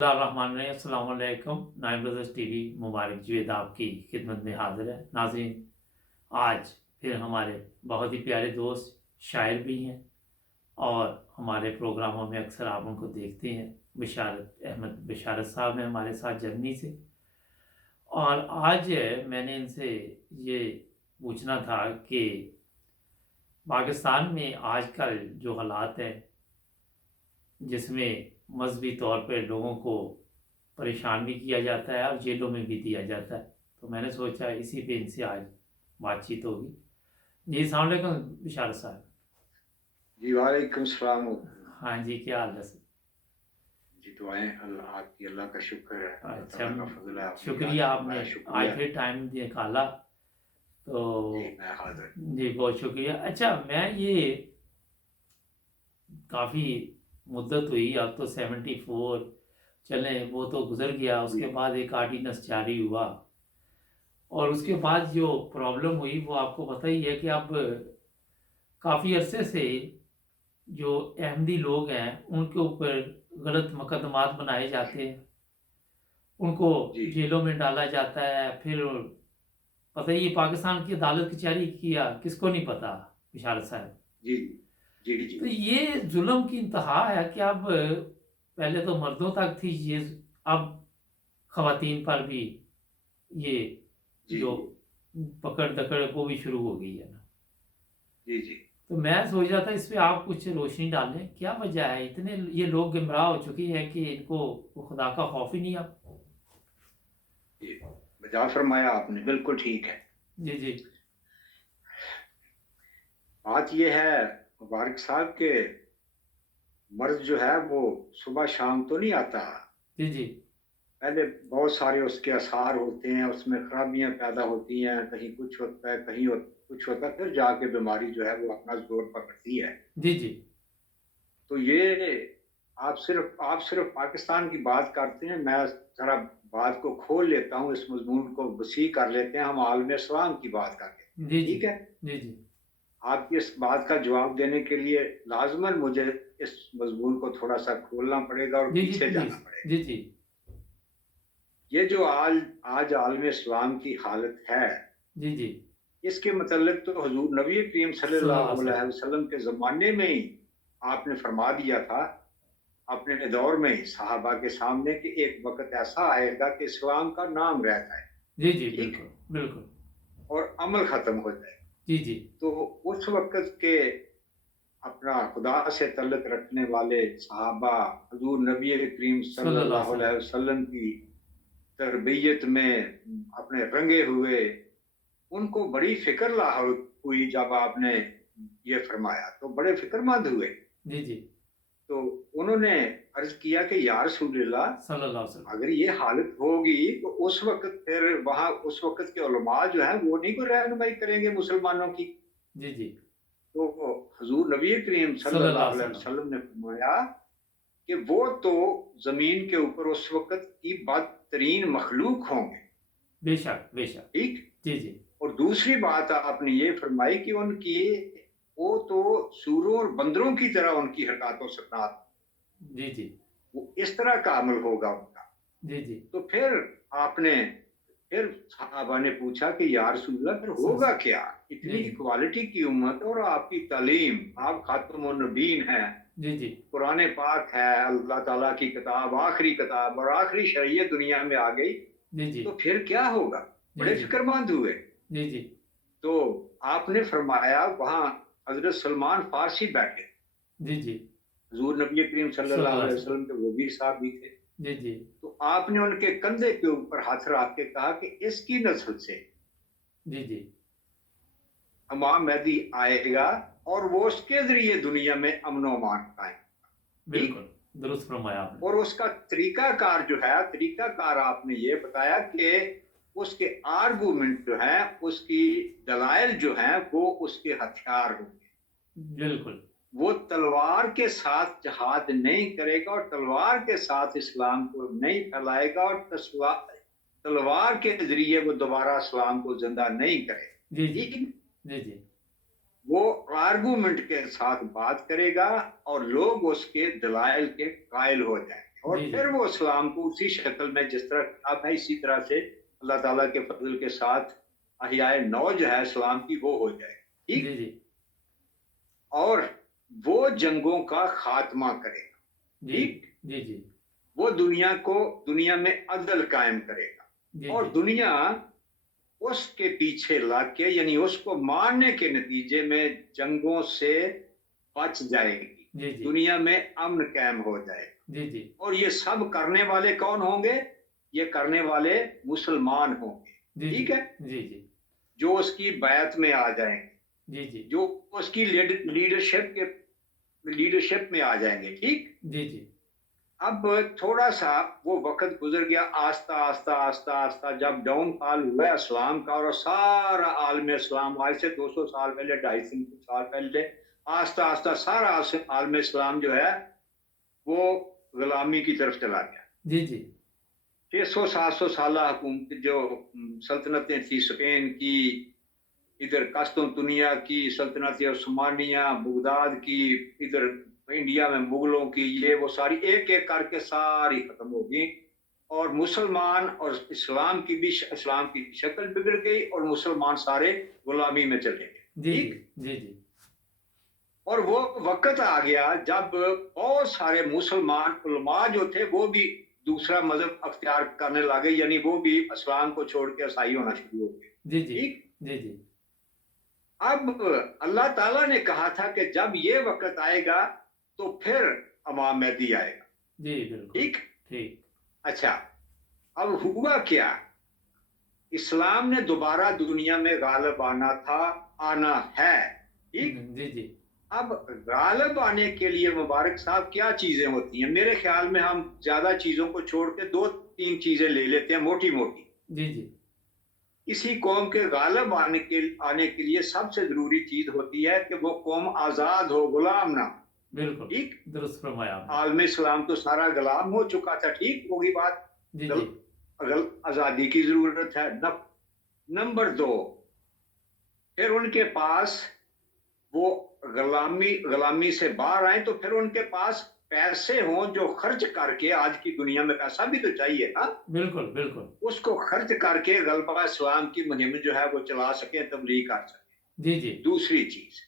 अस्सलाम वालेकुम। Nine brothers TV मुबारक जवेद आपकी खिदमत में हाजिर है। नाज़रीन, आज फिर हमारे बहुत ही प्यारे दोस्त शायर भी हैं और हमारे प्रोग्रामों में अक्सर आप उनको देखते हैं। बिशारत अहमद बिशारत साहब हैं हमारे साथ जर्मनी से। और आज मैंने इनसे ये पूछना था कि पाकिस्तान में आजकल जो हालात हैं, जिसमें मजहबी तौर पर लोगों को परेशान भी किया जाता है और जेलों में भी दिया जाता है, तो मैंने सोचा इसी पे इनसे आज बातचीत होगी। जी अस्सलाम वालेकुम बिशारत साहब। जी वालेकुम सलाम। हाँ जी, क्या हाल है सर? जी दुआएं अल्लाह आपकी, अल्लाह का शुक्र है, अल्लाह अच्छा, ताला का फजल है, आपने याद शुक्रिया आपने फरमाया, आज शुक्रिया। फिर टाइम निकाला, जी तो मैं हाजिर। जी बहुत शुक्रिया। अच्छा, मैं ये काफ़ी मुद्दत हुई, अब तो 74 चलें, वो तो गुजर गया। जी उसके बाद एक आर्डिनेंस जारी हुआ और उसके बाद जो प्रॉब्लम हुई वो आपको पता ही है कि अब काफ़ी अरसे से जो अहमदी लोग हैं उनके ऊपर गलत मुकदमात बनाए जाते हैं, उनको जी जेलों में डाला जाता है। फिर पता ही है पाकिस्तान की अदालत कचहरी किया किसको नहीं पता बिशारत साहब। जी जी जी जी तो ये जुल्म की इंतहा है कि अब पहले तो मर्दों तक थी ये, अब खवातीन पर भी ये जी जो पकड़ दकड़ वो भी शुरू हो गई है ना। जी जी। तो मैं सोच रहा था इस पे आप कुछ रोशनी डालें, क्या वजह है इतने ये लोग गुमराह हो चुके हैं कि इनको वो खुदा का खौफ ही नहीं अब। जी बजा फरमाया आपने, बिल्कुल ठीक है। जी जी बात यह है मुबारक साहब के, मर्द जो है वो सुबह शाम तो नहीं आता। जी जी पहले बहुत सारे उसके आसार होते हैं, उसमें खराबियां पैदा होती हैं, कहीं कुछ होता है, कहीं कुछ होता है, फिर जाके बीमारी जो है वो अपना जोर पकड़ती है। जी जी तो ये आप सिर्फ पाकिस्तान की बात करते हैं, मैं जरा बात को खोल लेता हूँ, इस मजमून को वसी कर लेते हैं, हम आलम इस्लाम की बात कर लेते हैं, जी जी ठीक है। जी जी आपकी इस बात का जवाब देने के लिए लाजमन मुझे इस मजमून को थोड़ा सा खोलना पड़ेगा और जी जी पीछे प्लीज। जाना पड़ेगा। जी जी ये जो आज आलम इस्लाम की हालत है, जी जी इसके मतलब तो हुजूर नबी करीम सल्लल्लाहु सल्लल्लाहु अलैहि अलैहि वसल्लम। वसल्लम के ज़माने में ही आपने फरमा दिया था अपने दौर में सहाबा के सामने कि एक वक्त ऐसा आएगा कि इस्लाम का नाम रह जाए, जी जी ठीक है, बिल्कुल बिल्कुल। और अमल खत्म हो जाए। जी जी तो उस वक्त के अपना खुदा से तल्लुक रखने वाले सहाबा हुजूर नबी करीम सल्लल्लाहु सल्लल्लाहु अलैहि अलैहि वसल्लम। वसल्लम की तरबियत में अपने रंगे हुए, उनको बड़ी फिक्र लाहौर हुई जब आपने ये फरमाया, तो बड़े फिक्रमंद हुए। जी जी तो उन्होंने अर्ज किया कि या रसूलल्लाह, सल्लल्लाहु अलैहि वसल्लम। अगर ये हालत होगी तो उस वक्त फिर वहां उस वक्त के उलमा जो है वो नहीं कोई रहनुमाई करेंगे मुसलमानों की। जी जी तो हुजूर नबी करीम सल्लल्लाहु सल्लल्लाहु अलैहि अलैहि वसल्लम। वसल्लम ने फरमाया कि वो तो जमीन के ऊपर उस वक्त की बदतरीन मखलूक होंगे, बेशक बेशक। ठीक। जी जी और दूसरी बात आपने ये फरमाई कि उनकी, वो तो सूरों और बंदरों की तरह उनकी हरकत सकनात, जी जी वो इस तरह का अमल होगा उनका। जी जी तो आपने फिर सहाबा ने पूछा कि या रसूलल्लाह फिर होगा सन- क्या, जी इतनी जी क्वालिटी की उम्मत और आपकी तालीम, आप खातमुन नबीन हैं, जी जी कुरान पाक है, अल्लाह ताला की किताब, आखिरी किताब और आखिरी शरीयत दुनिया में आ गई, जी जी तो फिर क्या होगा। जी बड़े जी फिक्रमंद हुए। जी जी तो आपने फरमाया, वहां हजरत सलमान फारसी बैठे, जी जी हुजूर नबी करीम सल्लल्लाहु सल्लल्लाहु अलैहि अलैहि वसल्लम। वसल्लम के वो भी साहब भी थे। जी जी तो आपने उनके कंधे के ऊपर हाथ रख के कहा कि इसकी नस्ल से जी जी इमाम मेहदी आएगा और वो उसके जरिए दुनिया में अमन व अमान कायम, ठीक। बिल्कुल दुरुस्त फरमाया आपने। और उसका तरीकाकार जो है, तरीकाकार आपने ये बताया कि उसके आर्गूमेंट जो है, उसकी दलाइल जो है, वो उसके हथियार होंगे। बिल्कुल। वो तलवार के साथ जहाद नहीं करेगा और तलवार के साथ इस्लाम को नहीं फैलाएगा और तलवार के जरिए वो दोबारा इस्लाम को जिंदा नहीं जी करेगा, जी ठीक। जी जी वो आर्गूमेंट के साथ बात करेगा और लोग उसके दलाइल के कायल हो जाएंगे اور جی پھر وہ اسلام کو اسی شکل میں جس طرح اب ہے اسی طرح سے اللہ تعالیٰ کے فضل کے ساتھ احیائے نو جو ہے اسلام کی وہ ہو جائے ٹھیک، جی جی اور وہ جنگوں کا خاتمہ کرے گا جی ٹھیک، جی جی وہ دنیا میں عدل قائم کرے گا، جی اور جی دنیا اس کے پیچھے لگ کے یعنی اس کو ماننے کے نتیجے میں جنگوں سے بچ جائے گی، جی جی دنیا میں امن قائم ہو جائے گا، جی جی اور یہ سب کرنے والے کون ہوں گے؟ یہ کرنے والے مسلمان ہوں گے جی ٹھیک ہے، جی جی جو اس کی بیعت میں آ جائیں گے، جی جی جو اس کی لیڈرشپ میں آ جائیں گے ٹھیک۔ جی جی اب تھوڑا سا وہ وقت گزر گیا، آہستہ آہستہ آہستہ آہستہ جب ڈاؤن فال ہوا اسلام کا، اور سارا عالم اسلام آج سے 200 سال پہلے 250 سال پہلے آہستہ آہستہ سارا عالم اسلام جو ہے وہ غلامی کی طرف چلا گیا۔ جی جی 600 700 سالہ حکومت جو سلطنتیں تھی، اسپین کی، ادھر قسطنطنیہ کی سلطنت عثمانیہ، بغداد کی، ادھر انڈیا میں مغلوں کی، یہ وہ ساری ایک ایک کر کے ساری ختم ہو گئی، اور مسلمان اور اسلام کی شکل بگڑ گئی، اور مسلمان سارے غلامی میں چلے گئے جی ٹھیک۔ جی جی اور وہ وقت آ گیا جب بہت سارے مسلمان علماء جو تھے وہ بھی دوسرا مذہب اختیار کرنے لگے، یعنی وہ بھی اسلام کو چھوڑ کے عیسائی ہونا شروع ہو گئے جی جی ٹھیک۔ جی جی اب اللہ تعالیٰ نے کہا تھا کہ جب یہ وقت آئے گا تو پھر امام مہدی آئے گا جی بالکل ٹھیک۔ ٹھیک اچھا، اب ہوا کیا؟ اسلام نے دوبارہ دنیا میں غالب آنا ہے ٹھیک۔ جی جی اب غالب آنے کے لیے مبارک صاحب کیا چیزیں ہوتی ہیں؟ میرے خیال میں ہم زیادہ چیزوں کو چھوڑ کے 2-3 چیزیں لے لیتے ہیں موٹی موٹی۔ جی جی اسی قوم کے غالب آنے کے لیے سب سے ضروری چیز ہوتی ہے کہ وہ قوم آزاد ہو، غلام نہ ہو بالکل ٹھیک۔ درست فرمایا آپ نے۔ عالم اسلام تو سارا غلام ہو چکا تھا ٹھیک، وہی بات، جی جی آزادی کی ضرورت ہے۔ نمبر 2، پھر ان کے پاس وہ غلامی سے باہر آئیں تو پھر ان کے پاس پیسے ہوں جو خرچ کر کے، آج کی دنیا میں پیسہ بھی تو چاہیے نا، بالکل بالکل اس کو خرچ کر کے غلبہ اسلام کی مہم جو ہے وہ چلا سکیں، تبلیغ کر سکیں۔ جی جی دوسری چیز،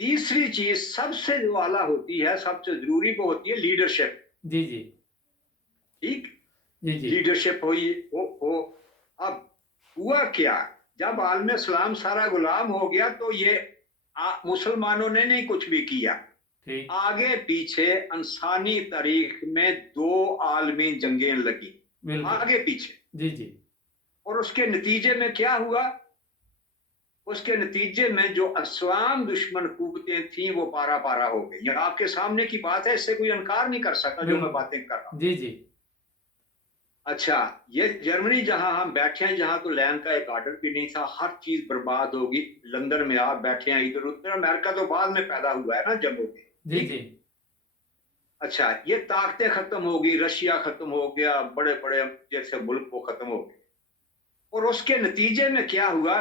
تیسری چیز سب سے جو اعلیٰ ہوتی ہے، سب سے ضروری وہ ہوتی ہے لیڈرشپ جی جی ٹھیک۔ جی جی لیڈرشپ ہوئی ہو۔ اب ہوا کیا؟ جب عالم اسلام سارا غلام ہو گیا تو یہ مسلمانوں نے نہیں کچھ بھی کیا، ٹھیک آگے پیچھے انسانی تاریخ میں 2 عالمی جنگیں لگی، بالکل آگے پیچھے، جی جی اور اس کے نتیجے میں کیا ہوا؟ اس کے نتیجے میں جو اسلام دشمن قوتیں تھیں وہ پارا پارا ہو گئی۔ یہ آپ کے سامنے کی بات ہے، اس سے کوئی انکار نہیں کر سکتا جو میں باتیں کر رہا ہوں۔ جی جی اچھا، یہ جرمنی جہاں ہم بیٹھے ہیں، جہاں تو لینڈ کا ایک آرڈر بھی نہیں تھا، ہر چیز برباد ہوگی، لندن میں آپ بیٹھے ہیں، ادھر ادھر، امریکہ تو بعد میں پیدا ہوا ہے نا جنگوں کے جی جی اچھا، یہ طاقتیں ختم ہوگی، رشیا ختم ہو گیا، بڑے بڑے جیسے ملک وہ ختم ہو گئے، اور اس کے نتیجے میں کیا ہوا؟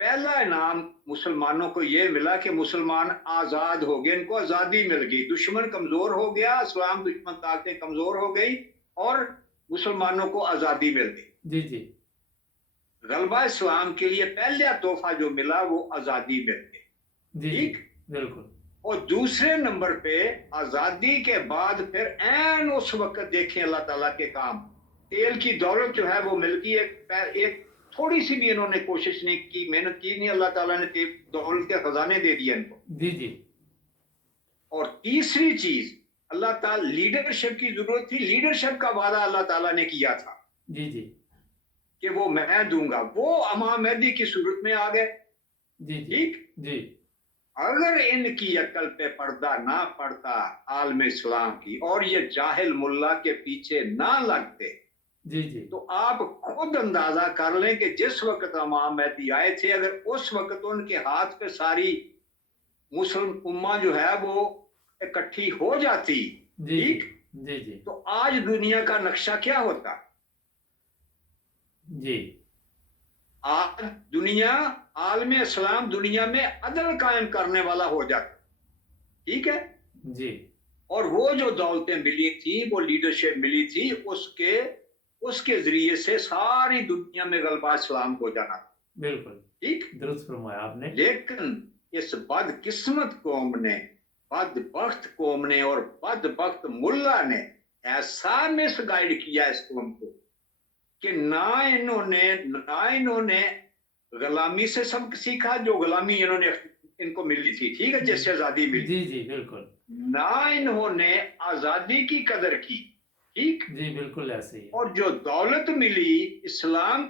پہلا انعام مسلمانوں کو یہ ملا کہ مسلمان آزاد ہو گئے، ان کو آزادی مل گئی، دشمن کمزور ہو گیا، اسلام دشمن طاقتیں کمزور ہو گئی، اور مسلمانوں کو آزادی مل گئی۔ جی جی غلبہ اسلام کے لیے پہلا تحفہ جو ملا وہ آزادی مل گئی جی ٹھیک۔ بالکل اور دوسرے نمبر پہ آزادی کے بعد پھر عین اس وقت دیکھیں اللہ تعالیٰ کے کام، تیل کی دولت جو ہے وہ مل گئی، ایک تھوڑی سی بھی انہوں نے کوشش نہیں کی، محنت کی نہیں، اللہ تعالیٰ نے دولت کے خزانے دے دیے ان کو۔ جی جی اور تیسری چیز، اللہ تعالیٰ لیڈرشپ کی ضرورت تھی، لیڈرشپ کا وعدہ اللہ تعالیٰ نے کیا تھا جی جی کہ وہ میں دوں گا، وہ امام مہدی کی صورت میں آ گئے جی جی ٹھیک۔ جی اگر ان کی عقل پہ پردہ نہ پڑتا عالم اسلام کی، اور یہ جاہل ملا کے پیچھے نہ لگتے، جی جی تو آپ خود اندازہ کر لیں کہ جس وقت امام مہدی آئے تھے، اگر اس وقت ان کے ہاتھ پہ ساری مسلم امہ جو ہے وہ اکٹھی ہو جاتی جی ٹھیک، جی جی تو آج دنیا کا نقشہ کیا ہوتا؟ جی آج دنیا، عالم اسلام دنیا میں عدل قائم کرنے والا ہو جاتا ٹھیک ہے۔ جی اور وہ جو دولتیں ملی تھی وہ لیڈرشپ ملی تھی اس کے ذریعے سے ساری دنیا میں غلبہ اسلام کو جانا تھا. بالکل ٹھیک. درست فرمایا آپ نے. لیکن اس بدقسمت قوم نے, بدبخت قوم نے اور بدبخت ملا نے ایسا مس گائیڈ کیا اس قوم کو کہ نہ انہوں نے غلامی سے سبق سیکھا جو غلامی انہوں نے ان کو ملی تھی, ٹھیک ہے, جس سے آزادی ملی. جی جی بالکل. نہ انہوں نے آزادی کی قدر کی. ٹھیک. جی بالکل ایسے ہی. اور جو دولت ملی اسلام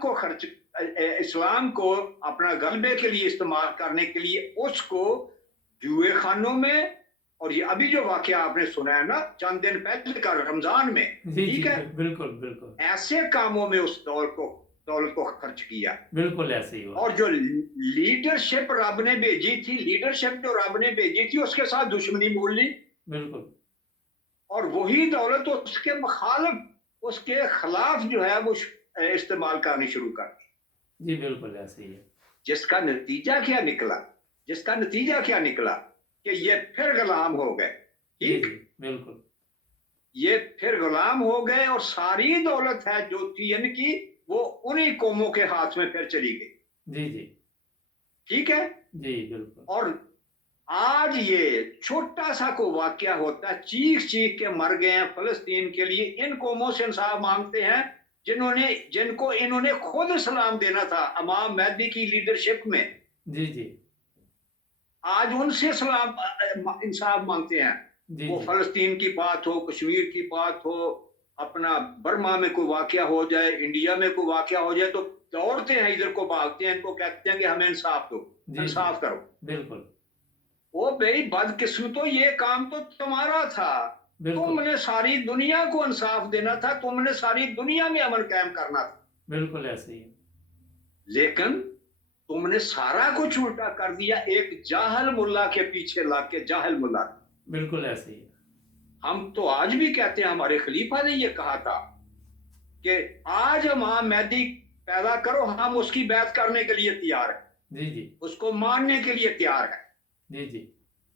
کو اپنا غلبے کے لیے استعمال کرنے کے لیے اس کو جوئے خانوں میں, اور یہ ابھی جو واقعہ آپ نے سنا ہے نا چند دن پہلے کا رمضان میں, ٹھیک ہے, بالکل بالکل ایسے کاموں میں اس دولت کو خرچ کیا. بالکل ایسے ہی. اور جو لیڈرشپ رب نے بھیجی تھی اس کے ساتھ دشمنی مول لی. بالکل. اور وہی دولت اس کے خلاف جو ہے وہ استعمال کرنی شروع کر دی. جی بالکل ایسے ہی ہے. جس کا نتیجہ کیا نکلا کہ یہ پھر غلام ہو گئے. ٹھیک. بالکل. یہ پھر غلام ہو گئے اور ساری دولت ہے جو تھی ان کی وہ انہی قوموں کے ہاتھ میں پھر چلی گئی. جی جی ٹھیک ہے. جی بالکل. اور آج یہ چھوٹا سا کو واقعہ ہوتا ہے, چیخ کے مر گئے ہیں فلسطین کے لیے. ان قوموں سے انصاف مانگتے ہیں جن کو انہوں نے خود اسلام دینا تھا امام مہدی کی لیڈرشپ میں. جی جی. آج ان سے انصاف مانگتے ہیں. وہ فلسطین کی بات ہو, کشمیر کی بات ہو, اپنا برما میں کوئی واقعہ ہو جائے, انڈیا میں کوئی واقعہ ہو جائے تو دوڑتے ہیں ادھر کو, بھاگتے ہیں, ان کو کہتے ہیں کہ ہمیں انصاف دو, انصاف کرو. بالکل. وہ بڑی بدقسمتوں, یہ کام تو تمہارا تھا. تم نے ساری دنیا کو انصاف دینا تھا, تم نے ساری دنیا میں امن قائم کرنا تھا. بالکل ایسے ہی. لیکن تم نے سارا کچھ الٹا کر دیا ایک جاہل ملا کے پیچھے لا کے. جاہل ملا. بالکل ایسے ہی. ہم تو آج بھی کہتے ہیں, ہمارے خلیفہ نے یہ کہا تھا کہ آج امام مہدی پیدا کرو, ہم اس کی بیعت کرنے کے لیے تیار ہیں. جی جی. اس کو ماننے کے لیے تیار ہیں. جی جی.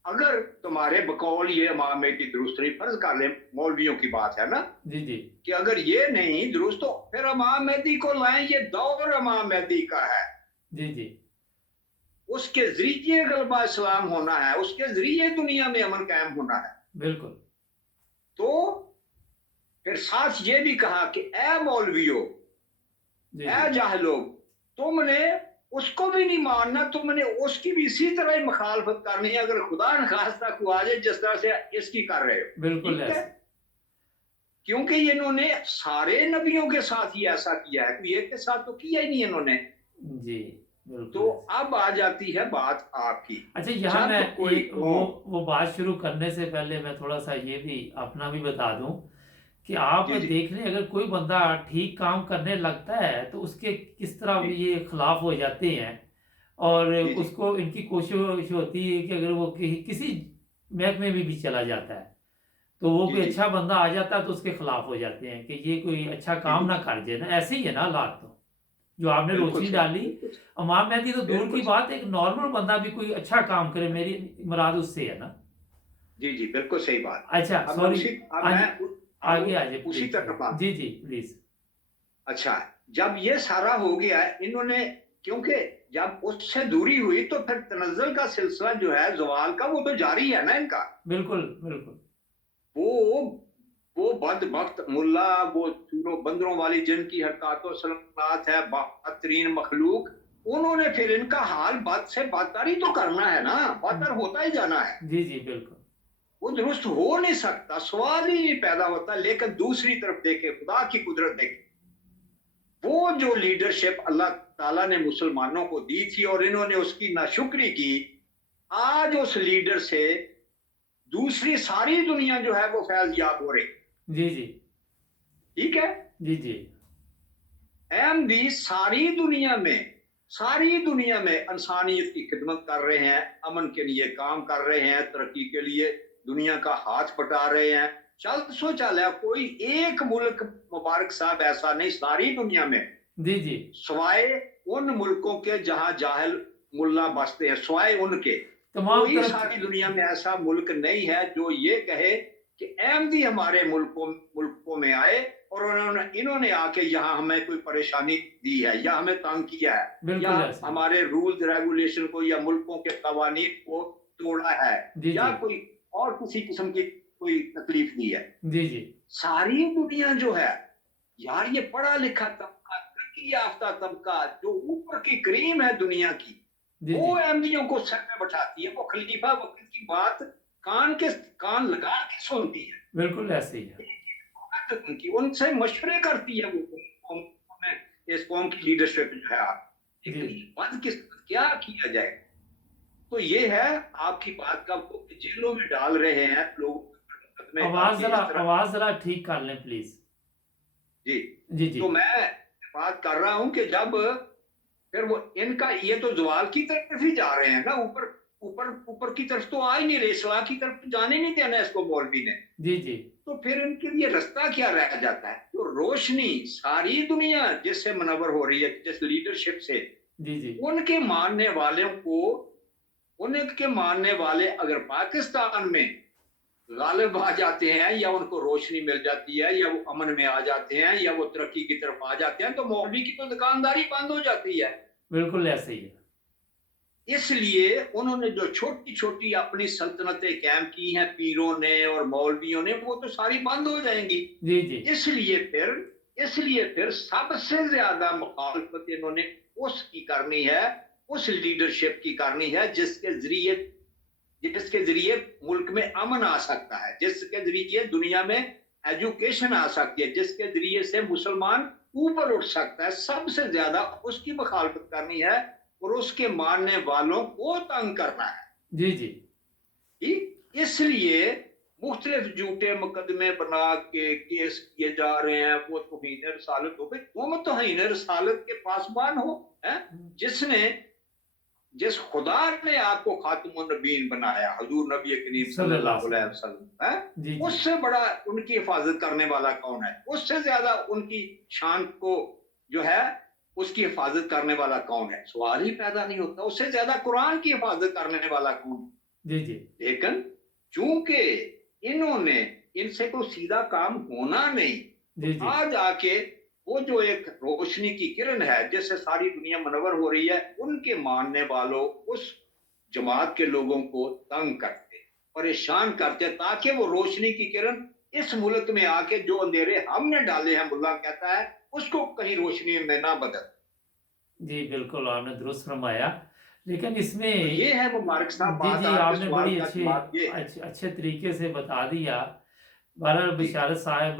اگر تمہارے بقول یہ امام مہدی درست نہیں, فرض کر لیں مولویوں کی بات ہے نا, جی جی, کہ اگر یہ نہیں درست تو پھر امام مہدی کو لائیں, یہ دور امام مہدی کا ہے. جی جی. اس کے ذریعے غلبہ اسلام ہونا ہے, اس کے ذریعے دنیا میں امن قائم ہونا ہے. بالکل. تو پھر ساتھ یہ بھی کہا کہ اے مولویو, اے جاہلو, تم نے اس کو بھی نہیں ماننا, تم نے اس کی بھی اسی طرح ہی مخالفت کرنی ہے اگر خدا نخواستہ کو آ جائے جس طرح سے اس کی کر رہے ہو. بالکل ایسے. کیونکہ انہوں نے سارے نبیوں کے ساتھ ہی ایسا کیا ہے, کوئی ایک کے ساتھ تو کیا ہی نہیں انہوں نے. جی. تو اب آ جاتی ہے بات آپ کی. اچھا, یہاں میں وہ بات شروع کرنے سے پہلے میں تھوڑا سا یہ بھی اپنا بھی بتا دوں کہ آپ دیکھ لیں اگر کوئی بندہ ٹھیک کام کرنے لگتا ہے تو اس کے کس طرح یہ خلاف ہو جاتے ہیں, اور اس کو ان کی کوشش ہوتی ہے کہ اگر وہ کسی محکمے میں بھی چلا جاتا ہے تو وہ کوئی اچھا بندہ آ جاتا ہے تو اس کے خلاف ہو جاتے ہیں کہ یہ کوئی اچھا کام نہ کر جائے نا. ایسے ہی ہے نا حالات. تو جو آپ نے روشنی ڈالی, امام مہدی تو دور کی بات, ایک نارمل بندہ بھی کوئی اچھا کام کرے, میری مراد اس سے ہے نا. جی جی بالکل صحیح بات. اچھا سوری, آگے آ جائے اسی طرح. جی جی پلیز. اچھا, جب یہ سارا ہو گیا انہوں نے, کیونکہ جب اس سے دوری ہوئی تو پھر تنزل کا سلسلہ جو ہے زوال کا وہ تو جاری ہے نا ان کا. بالکل بالکل. وہ بدبخت ملا, وہ بندروں والی جن کی حرکات و سلامات ہے, بدترین مخلوق, انہوں نے پھر ان کا حال بد سے بدتر ہی تو کرنا ہے نا, بدتر ہوتا ہی جانا ہے. جی جی بالکل. وہ درست ہو نہیں سکتا, سوال ہی نہیں پیدا ہوتا. لیکن دوسری طرف دیکھیں, خدا کی قدرت دیکھیں, وہ جو لیڈرشپ اللہ تعالیٰ نے مسلمانوں کو دی تھی اور انہوں نے اس کی ناشکری کی, آج اس لیڈر سے دوسری ساری دنیا جو ہے وہ فیض یاب ہو رہی. جی جی ٹھیک ہے. جی جی. احمدی ساری دنیا میں انسانیت کی خدمت کر رہے ہیں, امن کے لیے کام کر رہے ہیں, ترقی کے لیے دنیا کا ہاتھ بٹا رہے ہیں. سوچا لیا کوئی ایک ملک مبارک صاحب ایسا نہیں ساری دنیا میں, جی جی, سوائے ان ملکوں کے جہاں جاہل ملا بستے ہیں, سوائے ان کے کوئی ساری دنیا میں ایسا ملک نہیں ہے جو یہ کہے कि अहमदी हमारे मुल्कों में आए और इन्होंने आके यहाँ हमें कोई परेशानी दी है या हमें तंग किया है या बिल्कुल ऐसे हमारे रूल्स रेगुलेशन को या मुल्कों के कवानीन को तोड़ा है जी या जी कोई और किसी किस्म की कोई तकलीफ दी है। जी जी सारी दुनिया जो है यार, ये पढ़ा लिखा तबका, तरक्की याफ्ता तबका, जो ऊपर की क्रीम है दुनिया की, जी वो जी अहमदियों को सर पे बैठाती है। वो खलीफा वक्त की बात कान लगा के सुनती है, बिल्कुल ऐसे ही है उनकी उनसे मशवरे करती है। वो इस कौम की लीडरशिप जो है आप, जी लेकिन बदकिस्मत क्या किया जाए। तो ये है आपकी बात का, वो जेलों में डाल रहे हैं लोग मुकदमे करके इस तरह। आवाज जरा ठीक कर लें प्लीज जी, जी जी तो मैं बात कर रहा हूं कि जब फिर वो इनका ये तो जवाल की तरफ ही जा रहे हैं ना, ऊपर ऊपर ऊपर की तरफ तो आ ही नहीं रहे, सलाह की तरफ तो जाने नहीं देना इसको मौलवी ने। जी जी तो फिर इनके लिए रास्ता क्या रह जाता है? तो रोशनी सारी दुनिया जिससे मुनव्वर हो रही है, जिस लीडरशिप से, जी जी उनके मानने वालों को, उनके मानने वाले अगर पाकिस्तान में गालिब आ जाते हैं या उनको रोशनी मिल जाती है या वो अमन में आ जाते हैं या वो तरक्की की तरफ आ जाते हैं, तो मौलवी की तो दुकानदारी बंद हो जाती है। बिल्कुल ऐसे ही है इसलिए उन्होंने जो छोटी छोटी अपनी सल्तनतें कायम की हैं पीरों ने और मौलवियों ने, वो तो सारी बंद हो जाएंगी। जी जी इसलिए फिर सबसे ज्यादा मुखालफत इन्होंने उसकी करनी है, उस लीडरशिप की करनी है जिसके जरिए मुल्क में अमन आ सकता है, जिसके जरिए दुनिया में एजुकेशन आ सकती है, जिसके जरिए से मुसलमान ऊपर उठ सकता है। सबसे ज्यादा उसकी मुखालफत करनी है और उसके मानने वालों को तंग करना है। जी जी इसलिए मुख्तलिफ झूठे मुकदमे बना के केस किए जा रहे हैं। वो तौहीन रसालत हो गई, तुम तौहीन रसालत के पासबान हो, जिस खुदा ने आपको खातमुन नबीन बनाया, हुजूर नबी करीम सल्लल्लाहु अलैहि वसल्लम, उससे बड़ा उनकी हिफाजत करने वाला कौन है? उससे ज्यादा उनकी शान को जो है उसकी हिफाजत करने वाला कौन है? सवाल ही पैदा नहीं होता। उससे ज्यादा कुरान की हिफाजत करने वाला कौन है? जी जी लेकिन चूंकि इन्होंने, इनसे कोई सीधा काम होना नहीं, जी जी आज आके वो जो एक रोशनी की किरण है जिससे सारी दुनिया मुनव्वर हो रही है, उनके मानने वालों, उस जमात के लोगों को तंग करते, परेशान करते, ताकि वो रोशनी की किरण इस मुल्क में आके जो अंधेरे हमने डाले हैं, मुल्ला कहता है, उसको कहीं रोशनी में ना बदल। जी बिल्कुल आपने दुरुस्त फरमाया लेकिन इसमें तो ये है वो मार्क साहब जी बात, जी आपके आपने सवाल बड़ी का जवाब ये है। अच्छे तरीके से बता दिया। बहरहाल जी बशारत साहब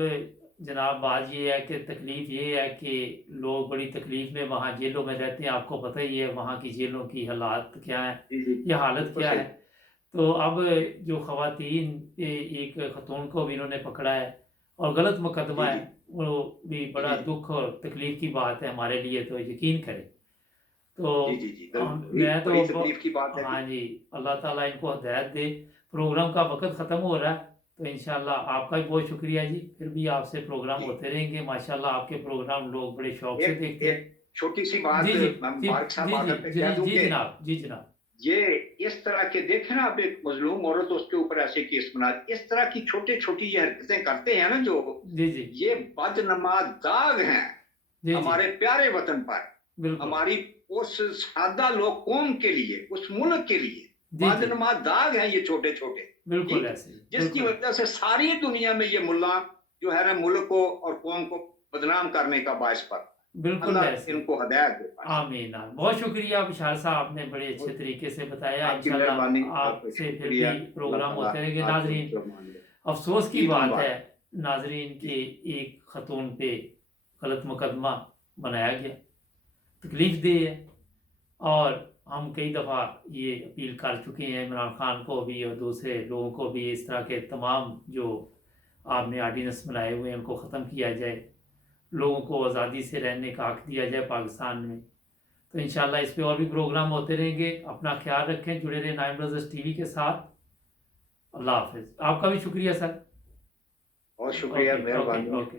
जनाब, बात ये है कि तकलीफ़ ये है कि लोग बड़ी तकलीफ़ में वहाँ जेलों में रहते हैं। आपको पता ही है वहाँ की जेलों की हालात क्या है जी जी, या हालत बिल्कुल क्या सही। है। तो अब जो ख़वातीन एक ख़तून को भी इन्होंने पकड़ा है और गलत मुकदमा जी है, जी वो भी जी बड़ा जी दुख और तकलीफ़ की बात है हमारे लिए, तो यकीन करें। तो जी जी जी, बड़ी मैं तो बड़ी तकलीफ की बात है हाँ जी। जी, अल्लाह ताला इनको हिदायत दे। प्रोग्राम का वक़्त ख़त्म हो रहा है, तो इंशाअल्लाह आपका भी बहुत शुक्रिया जी। फिर भी आपसे प्रोग्राम जी, होते रहेंगे। माशाअल्लाह आपके प्रोग्राम लोग बड़े शौक़ से एक देखते हैं। एक छोटी सी जी, बात जी। मैं जी, मार्क साहब जी, जी, आखिर पे जी, कह दूं जी कि जनाब। जी जनाब। ये इस तरह के, देखे ना आप, एक मजलूम औरत, उसके ऊपर ऐसे केस बना, इस तरह की छोटे छोटी ये हरकतें करते हैं ना जो, जी, जी। ये बदनमा दाग हैं जी, जी। हमारे प्यारे वतन पर, बिल्कुल। हमारी उस सादा लोग कौम के लिए, उस मुल्क के लिए जी, जी। बदनमा दाग हैं ये छोटे छोटे। बिल्कुल ठीक, ऐसे ही, जिसकी बिल्कुल। वजह से सारी दुनिया में ये मुल्ला जो है ना, मुल्क को और कौम को बदनाम करने का बायस पर। बिल्कुल अल्लाह ऐसे ही। इनको हिदायत दे बस। आमीन। बहुत शुक्रिया बिशार साहब, आपने बड़े अच्छे बहुत- तरीके से बताया। आपकी मेहरबानी, इंशाल्लाह आपका आपसे फिर शुक्रिया। भी अल्लाह प्रोग्राम ताला होते रहेंगे। आपको नाज़रीन, जो मान ले। अफ़सोस की ईद बात है मुबारक नाज़रीन जी। कि एक ख़तून पे गलत मुकदमा बनाया गया, तकलीफ़ दे है। और हम कई दफ़ा ये अपील कर चुके हैं इमरान खान को भी और दूसरे लोगों को भी, इस तरह के तमाम जो आपने आर्डिनेंस बनाए हुए हैं उनको ख़त्म किया जाए, लोगों को आज़ादी से रहने का हक़ दिया जाए पाकिस्तान में। तो इंशाल्लाह इस पे और भी प्रोग्राम होते रहेंगे। अपना ख्याल रखें, जुड़े रहें नाइन ब्रदर्स टीवी के साथ। अल्लाह हाफ़िज़। आपका भी शुक्रिया सर। बहुत शुक्रिया, ओके, ओके, मेहरबानी। ओके।